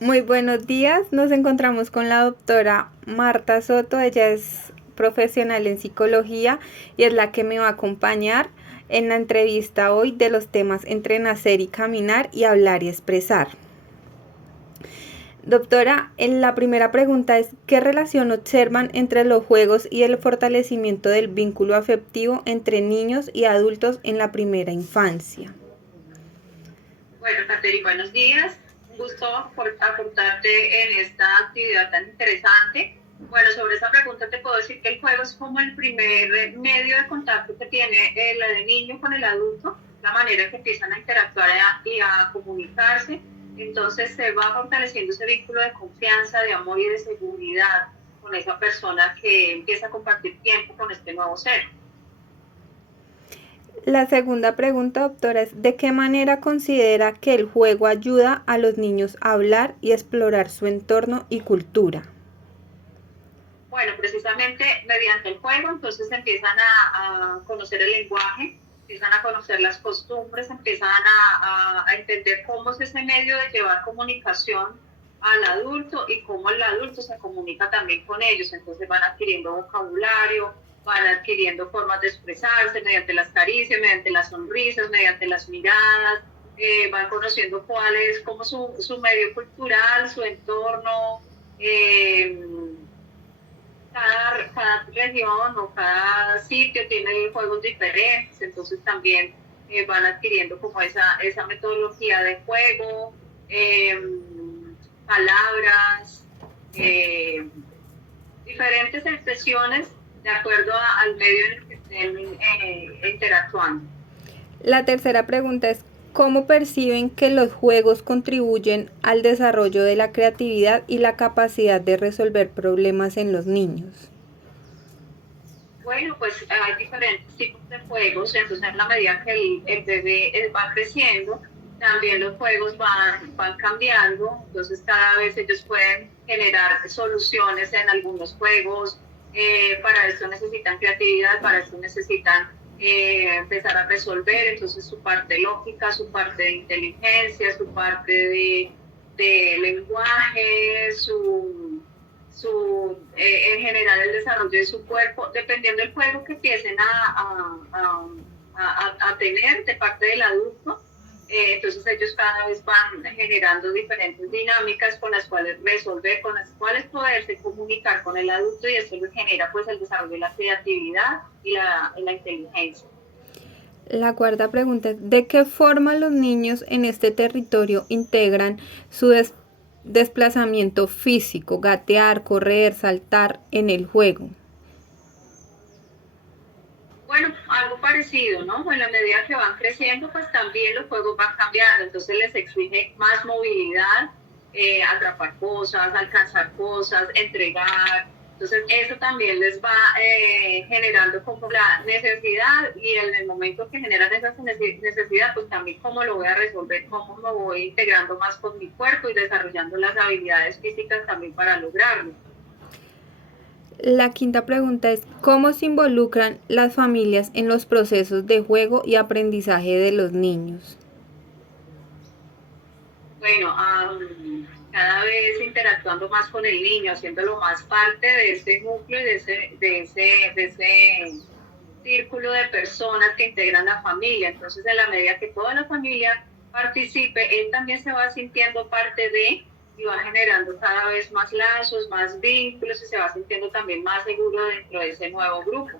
Muy buenos días, nos encontramos con la doctora Marta Soto, ella es profesional en psicología y es la que me va a acompañar en la entrevista hoy de los temas entre nacer y caminar y hablar y expresar. Doctora, en la primera pregunta es, ¿qué relación observan entre los juegos y el fortalecimiento del vínculo afectivo entre niños y adultos en la primera infancia? Bueno, Cateri, buenos días. Un gusto aportarte en esta actividad tan interesante. Bueno, sobre esa pregunta te puedo decir que el juego es como el primer medio de contacto que tiene el niño con el adulto, la manera en que empiezan a interactuar y a comunicarse. Entonces se va fortaleciendo ese vínculo de confianza, de amor y de seguridad con esa persona que empieza a compartir tiempo con este nuevo ser. La segunda pregunta, doctora, es ¿de qué manera considera que el juego ayuda a los niños a hablar y explorar su entorno y cultura? Bueno, precisamente mediante el juego, entonces empiezan a conocer el lenguaje, empiezan a conocer las costumbres, empiezan a entender cómo es ese medio de llevar comunicación al adulto y cómo el adulto se comunica también con ellos. Entonces van adquiriendo vocabulario, van adquiriendo formas de expresarse mediante las caricias, mediante las sonrisas, mediante las miradas, van conociendo cuál es como su medio cultural, su entorno. Eh, cada región o cada sitio tiene juegos diferentes, entonces también van adquiriendo como esa metodología de juego, eh, palabras, eh, diferentes expresiones de acuerdo al medio en el que estén interactuando. La tercera pregunta es ¿cómo perciben que los juegos contribuyen al desarrollo de la creatividad y la capacidad de resolver problemas en los niños? Bueno, pues hay diferentes tipos de juegos, entonces en la medida que el bebé va creciendo, también los juegos van cambiando, entonces cada vez ellos pueden generar soluciones en algunos juegos, para esto necesitan creatividad, para esto necesitan empezar a resolver, entonces su parte lógica, su parte de inteligencia, su parte de lenguaje, en general el desarrollo de su cuerpo, dependiendo del juego que empiecen a tener de parte del adulto. Entonces ellos cada vez van generando diferentes dinámicas con las cuales resolver, con las cuales poderse comunicar con el adulto y eso les genera pues el desarrollo de la creatividad y la inteligencia. La cuarta pregunta es ¿de qué forma los niños en este territorio integran su desplazamiento físico, gatear, correr, saltar en el juego? Bueno, algo parecido, ¿no? En la medida que van creciendo, pues también los juegos van cambiando, entonces les exige más movilidad, atrapar cosas, alcanzar cosas, entregar. Entonces eso también les va generando como la necesidad y en el momento que generan esa necesidad, pues también cómo lo voy a resolver, cómo me voy integrando más con mi cuerpo y desarrollando las habilidades físicas también para lograrlo. La quinta pregunta es ¿cómo se involucran las familias en los procesos de juego y aprendizaje de los niños? Bueno, cada vez interactuando más con el niño, haciéndolo más parte de ese núcleo y de ese círculo de personas que integran la familia. Entonces, en la medida que toda la familia participe, él también se va sintiendo parte de y va generando cada vez más lazos, más vínculos y se va sintiendo también más seguro dentro de ese nuevo grupo.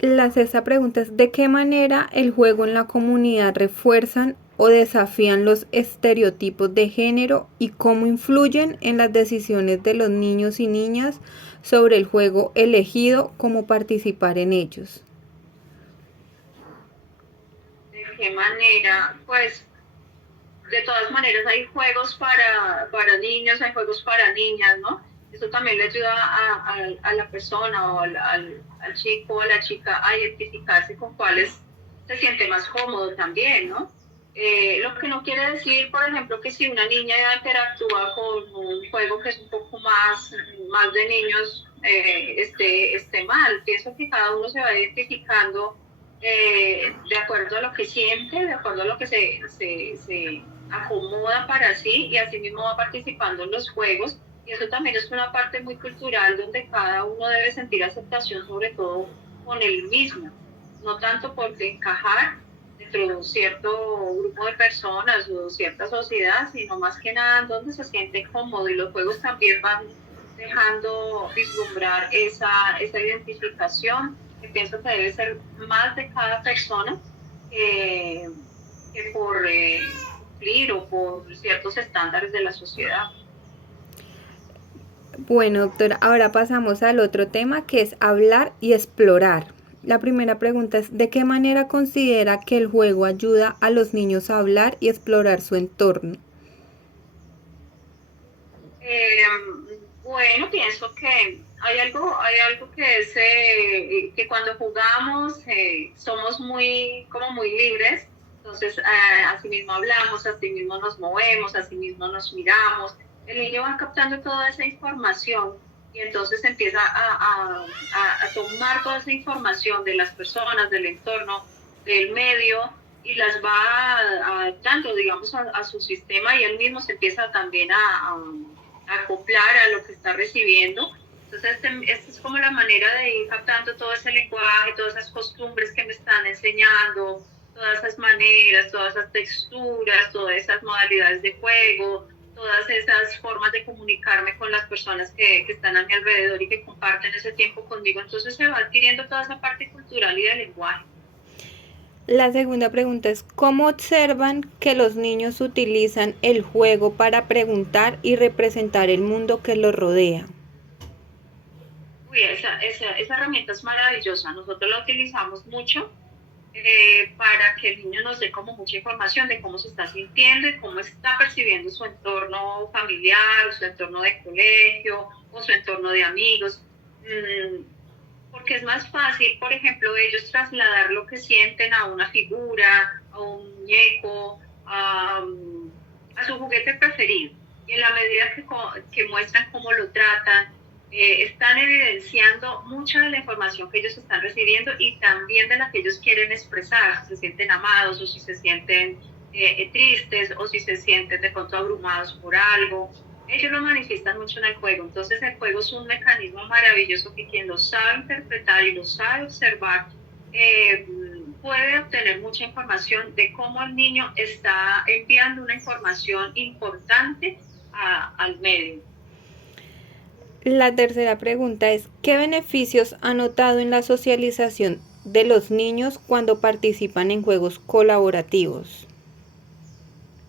La sexta pregunta es ¿de qué manera el juego en la comunidad refuerzan o desafían los estereotipos de género y cómo influyen en las decisiones de los niños y niñas sobre el juego elegido, cómo participar en ellos? ¿De qué manera? Pues de todas maneras hay juegos para niños, hay juegos para niñas, ¿no? Eso también le ayuda a la persona o al chico o a la chica a identificarse con cuáles se siente más cómodo también, ¿no? Lo que no quiere decir, por ejemplo, que si una niña interactúa con un juego que es un poco más de niños, esté mal. Pienso que cada uno se va identificando de acuerdo a lo que siente, de acuerdo a lo que se acomoda para sí y así mismo va participando en los juegos. Y eso también es una parte muy cultural donde cada uno debe sentir aceptación, sobre todo con él mismo, no tanto por encajar dentro de un cierto grupo de personas o cierta sociedad, sino más que nada donde se siente cómodo y los juegos también van dejando vislumbrar esa identificación que pienso que debe ser más de cada persona que, que por cumplir o por ciertos estándares de la sociedad. Bueno, doctora, ahora pasamos al otro tema que es hablar y explorar. La primera pregunta es, ¿de qué manera considera que el juego ayuda a los niños a hablar y explorar su entorno? Eh, bueno, pienso que hay algo que es que cuando jugamos somos como muy libres, entonces así mismo hablamos, así mismo nos movemos, así mismo nos miramos. El niño va captando toda esa información y entonces empieza a tomar toda esa información de las personas, del entorno, del medio y las va adaptando, digamos, a su sistema y él mismo se empieza también acoplar a lo que está recibiendo. Entonces, esta es como la manera de ir captando todo ese lenguaje, todas esas costumbres que me están enseñando, todas esas maneras, todas esas texturas, todas esas modalidades de juego, todas esas formas de comunicarme con las personas que están a mi alrededor y que comparten ese tiempo conmigo. Entonces se va adquiriendo toda esa parte cultural y del lenguaje. La segunda pregunta es, ¿cómo observan que los niños utilizan el juego para preguntar y representar el mundo que los rodea? Uy, esa herramienta es maravillosa. Nosotros la utilizamos mucho para que el niño nos dé como mucha información de cómo se está sintiendo y cómo está percibiendo su entorno familiar, o su entorno de colegio, o su entorno de amigos. Porque es más fácil, por ejemplo, ellos trasladar lo que sienten a una figura, a un muñeco, a su juguete preferido. Y en la medida que muestran cómo lo tratan, están evidenciando mucha de la información que ellos están recibiendo y también de la que ellos quieren expresar, si se sienten amados o si se sienten tristes o si se sienten de pronto abrumados por algo. Ellos lo manifiestan mucho en el juego. Entonces el juego es un mecanismo maravilloso que quien lo sabe interpretar y lo sabe observar eh, puede obtener mucha información de cómo el niño está enviando una información importante al medio. La tercera pregunta es, ¿qué beneficios ha notado en la socialización de los niños cuando participan en juegos colaborativos?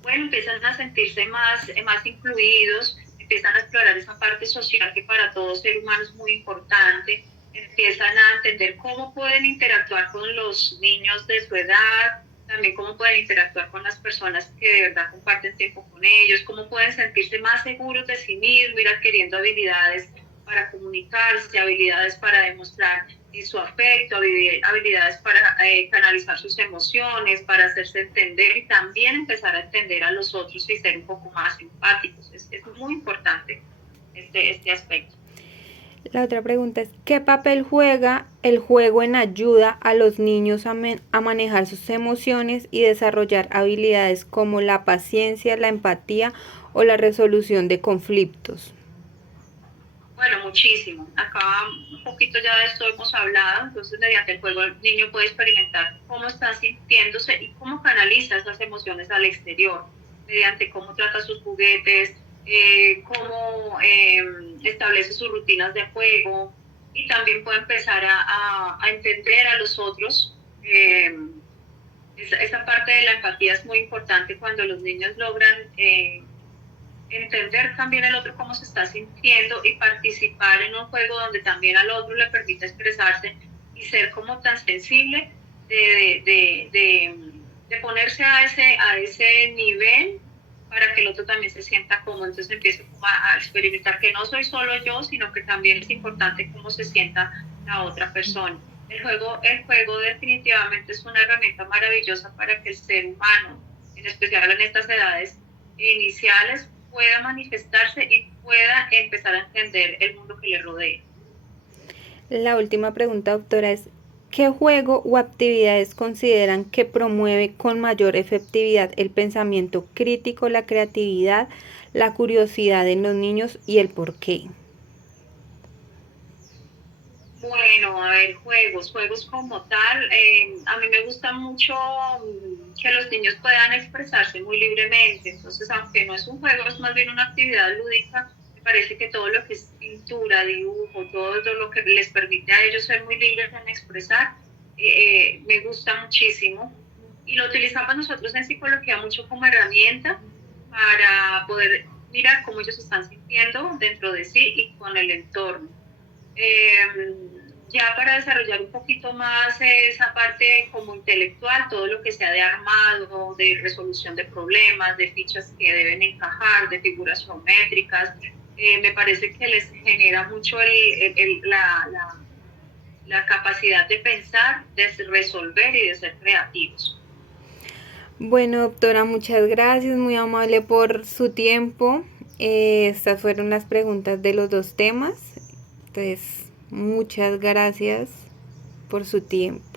Bueno, empiezan a sentirse más incluidos, empiezan a explorar esa parte social que para todo ser humano es muy importante, empiezan a entender cómo pueden interactuar con los niños de su edad, también cómo pueden interactuar con las personas que de verdad comparten tiempo con ellos, cómo pueden sentirse más seguros de sí mismos, ir adquiriendo habilidades para comunicarse, habilidades para demostrar su afecto, habilidades para canalizar sus emociones, para hacerse entender y también empezar a entender a los otros y ser un poco más empáticos. Es muy importante este aspecto. La otra pregunta es, ¿qué papel juega el juego en ayuda a los niños a manejar sus emociones y desarrollar habilidades como la paciencia, la empatía o la resolución de conflictos? Bueno, muchísimo. Acá un poquito ya de esto hemos hablado, entonces mediante el juego el niño puede experimentar cómo está sintiéndose y cómo canaliza esas emociones al exterior, mediante cómo trata sus juguetes, cómo establece sus rutinas de juego y también puede empezar a entender a los otros. Esa parte de la empatía es muy importante cuando los niños logran entender también el otro cómo se está sintiendo y participar en un juego donde también al otro le permite expresarse y ser como tan sensible de ponerse a ese nivel para que el otro también se sienta cómodo. Entonces empiezo como a experimentar que no soy solo yo, sino que también es importante cómo se sienta la otra persona. El juego definitivamente es una herramienta maravillosa para que el ser humano, en especial en estas edades iniciales, pueda manifestarse y pueda empezar a entender el mundo que le rodea. La última pregunta, doctora, es, ¿Qué juego o actividades consideran que promueve con mayor efectividad el pensamiento crítico, la creatividad, la curiosidad en los niños y el por qué? Bueno, a ver, juegos como tal. A mí me gusta mucho que los niños puedan expresarse muy libremente. Entonces, aunque no es un juego, es más bien una actividad lúdica, me parece que todo lo que es pintura, dibujo, todo lo que les permite a ellos ser muy libres en expresar, me gusta muchísimo. Y lo utilizamos nosotros en psicología mucho como herramienta para poder mirar cómo ellos se están sintiendo dentro de sí y con el entorno. Ya para desarrollar un poquito más esa parte como intelectual, todo lo que sea de armado, de resolución de problemas, de fichas que deben encajar, de figuras geométricas, me parece que les genera mucho la capacidad de pensar, de resolver y de ser creativos. Bueno, doctora, muchas gracias, muy amable por su tiempo. Estas fueron las preguntas de los dos temas. Entonces, muchas gracias por su tiempo.